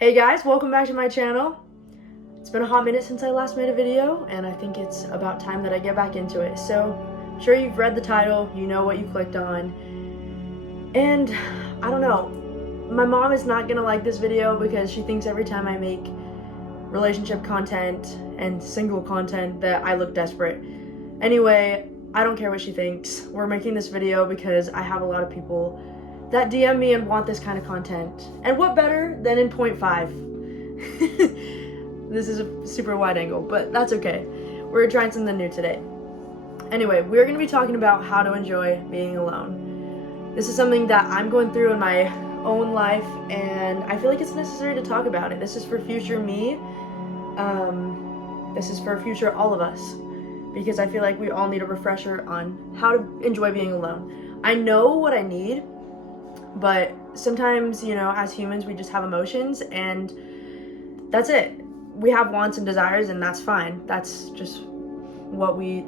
Hey guys, welcome back to my channel. It's been a hot minute since I last made a video, and I think it's about time that I get back into it. So, I'm sure you've read the title, you know what you clicked on, and I don't know, my mom is not gonna like this video because she thinks every time I make relationship content and single content that I look desperate. Anyway, I don't care what she thinks. We're making this video because I have a lot of people that DM me and want this kind of content. And what better than in 0.5? This is a super wide angle, but that's okay. We're trying something new today. Anyway, we're gonna be talking about how to enjoy being alone. This is something that I'm going through in my own life, and I feel like it's necessary to talk about it. This is for future me. This is for future all of us, because I feel like we all need a refresher on how to enjoy being alone. I know what I need, but sometimes, you know, as humans, we just have emotions, and that's it. We have wants and desires, and that's fine. That's just what we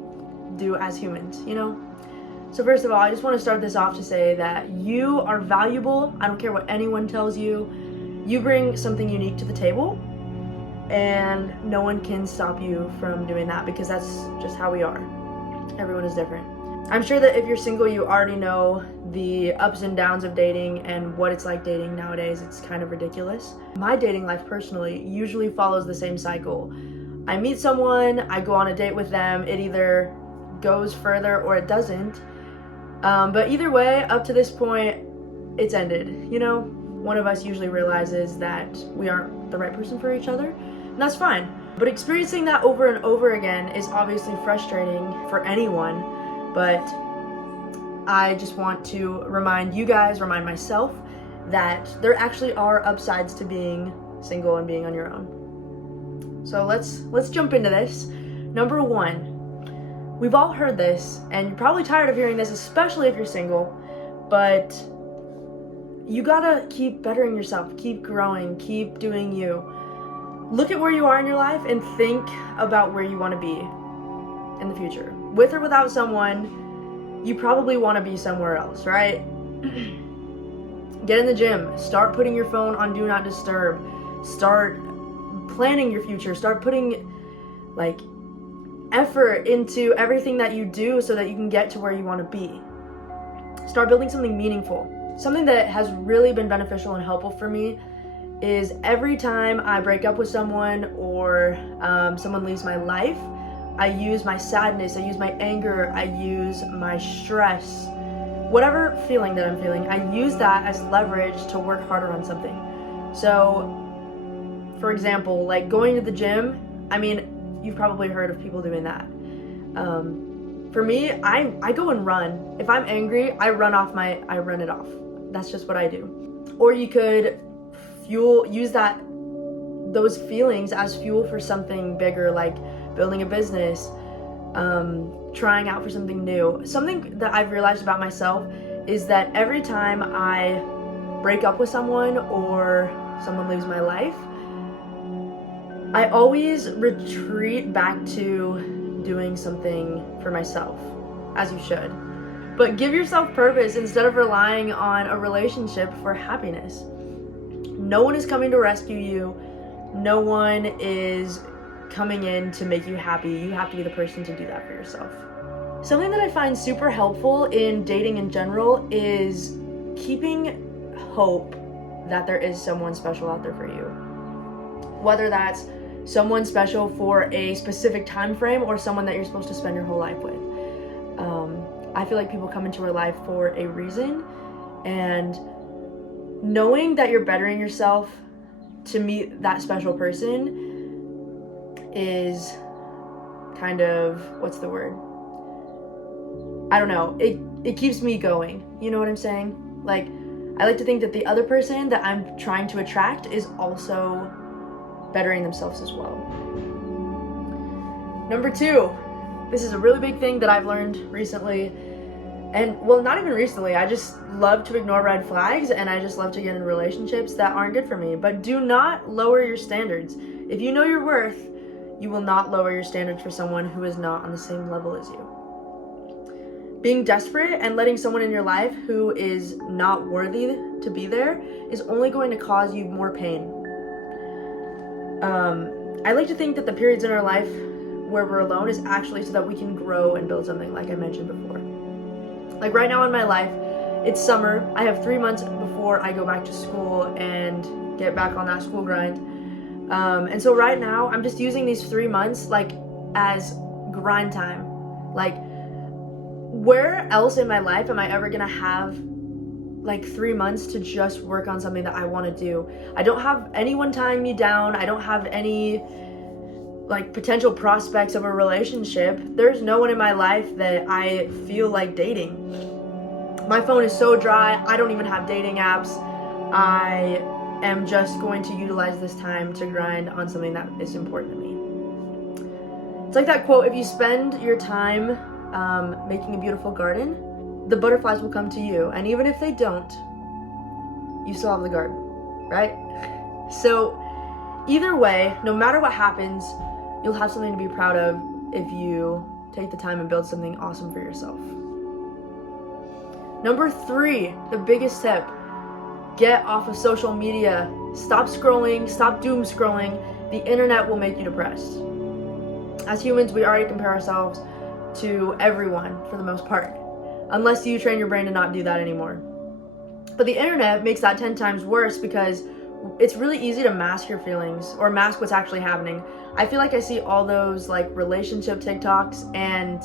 do as humans, you know? So first of all, I just want to start this off to say that you are valuable. I don't care what anyone tells you. You bring something unique to the table, and no one can stop you from doing that, because that's just how we are. Everyone is different. I'm sure that if you're single, you already know the ups and downs of dating and what it's like dating nowadays. It's kind of ridiculous. My dating life personally usually follows the same cycle. I meet someone, I go on a date with them, it either goes further or it doesn't. But either way, up to this point, it's ended. You know, one of us usually realizes that we aren't the right person for each other, and that's fine. But experiencing that over and over again is obviously frustrating for anyone. But I just want to remind you guys, remind myself, that there actually are upsides to being single and being on your own. So let's jump into this. Number one, we've all heard this, and you're probably tired of hearing this, especially if you're single, but you gotta keep bettering yourself, keep growing, keep doing you. Look at where you are in your life and think about where you want to be in the future. With or without someone, you probably want to be somewhere else, right? Get in the gym, start putting your phone on do not disturb, start planning your future, start putting like effort into everything that you do so that you can get to where you want to be. Start building something meaningful. Something that has really been beneficial and helpful for me is every time I break up with someone or someone leaves my life, I use my sadness, I use my anger, I use my stress, whatever feeling that I'm feeling, I use that as leverage to work harder on something. So, for example, like going to the gym, I mean, you've probably heard of people doing that. For me, I go and run. If I'm angry, I run it off. That's just what I do. Or you could use those feelings as fuel for something bigger, like building a business, trying out for something new. Something that I've realized about myself is that every time I break up with someone or someone leaves my life, I always retreat back to doing something for myself, as you should. But give yourself purpose instead of relying on a relationship for happiness. No one is coming to rescue you. No one is coming in to make you happy. You have to be the person to do that for yourself. Something that I find super helpful in dating in general is keeping hope that there is someone special out there for you. Whether that's someone special for a specific time frame or someone that you're supposed to spend your whole life with. I feel like people come into our life for a reason, and knowing that you're bettering yourself to meet that special person is kind of, what's the word? I don't know. It keeps me going. You know what I'm saying? Like, I like to think that the other person that I'm trying to attract is also bettering themselves as well. Number two, this is a really big thing that I've learned recently. And, well, not even recently. I just love to ignore red flags, and I just love to get in relationships that aren't good for me. But do not lower your standards. If you know your worth, you will not lower your standards for someone who is not on the same level as you. Being desperate and letting someone in your life who is not worthy to be there is only going to cause you more pain. I like to think that the periods in our life where we're alone is actually so that we can grow and build something, like I mentioned before. Like right now in my life, it's summer. I have 3 months before I go back to school and get back on that school grind. And so right now, I'm just using these 3 months like as grind time. Like, where else in my life am I ever gonna have like 3 months to just work on something that I want to do? I don't have anyone tying me down. I don't have any like potential prospects of a relationship. There's no one in my life that I feel like dating. My phone is so dry. I don't even have dating apps. I am just going to utilize this time to grind on something that is important to me. It's like that quote, if you spend your time making a beautiful garden, the butterflies will come to you. And even if they don't, you still have the garden, right? So either way, no matter what happens, you'll have something to be proud of if you take the time and build something awesome for yourself. Number 3, the biggest tip, get off of social media. Stop scrolling, stop doom scrolling. The internet will make you depressed. As humans, we already compare ourselves to everyone for the most part, unless you train your brain to not do that anymore. But the internet makes that 10 times worse because it's really easy to mask your feelings or mask what's actually happening. I feel like I see all those like relationship TikToks and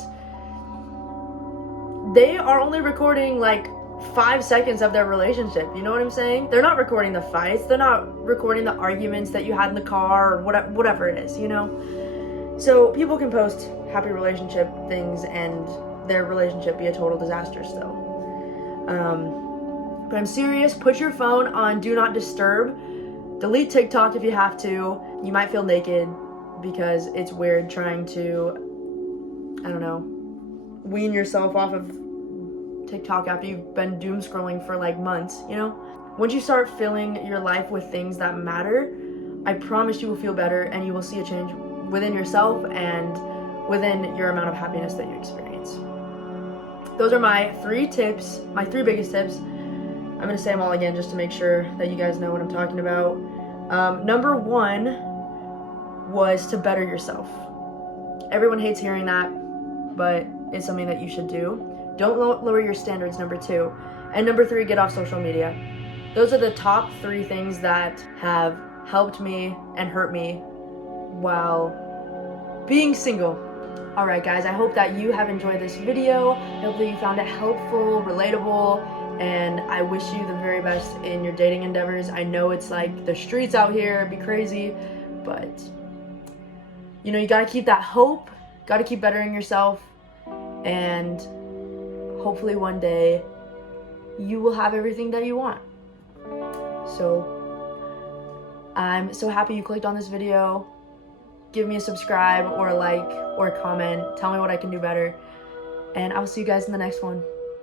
they are only recording like 5 seconds of their relationship. You know what I'm saying? They're not recording the fights. They're not recording the arguments that you had in the car or whatever it is, you know? So people can post happy relationship things and their relationship be a total disaster still. But I'm serious. Put your phone on do not disturb. Delete TikTok if you have to. You might feel naked because it's weird trying to, I don't know, wean yourself off of TikTok after you've been doom scrolling for like months, you know? Once you start filling your life with things that matter, I promise you will feel better and you will see a change within yourself and within your amount of happiness that you experience. Those are my 3 tips, my 3 biggest tips. I'm gonna say them all again just to make sure that you guys know what I'm talking about. Number 1 was to better yourself. Everyone hates hearing that, but it's something that you should do. Don't lower your standards, number 2. And number 3, get off social media. Those are the top 3 things that have helped me and hurt me while being single. Alright guys, I hope that you have enjoyed this video. I hope that you found it helpful, relatable, and I wish you the very best in your dating endeavors. I know it's like the streets out here, it'd be crazy, but you know, you gotta keep that hope, gotta keep bettering yourself, and hopefully one day you will have everything that you want. So I'm so happy you clicked on this video. Give me a subscribe or a like or a comment. Tell me what I can do better. And I'll see you guys in the next one.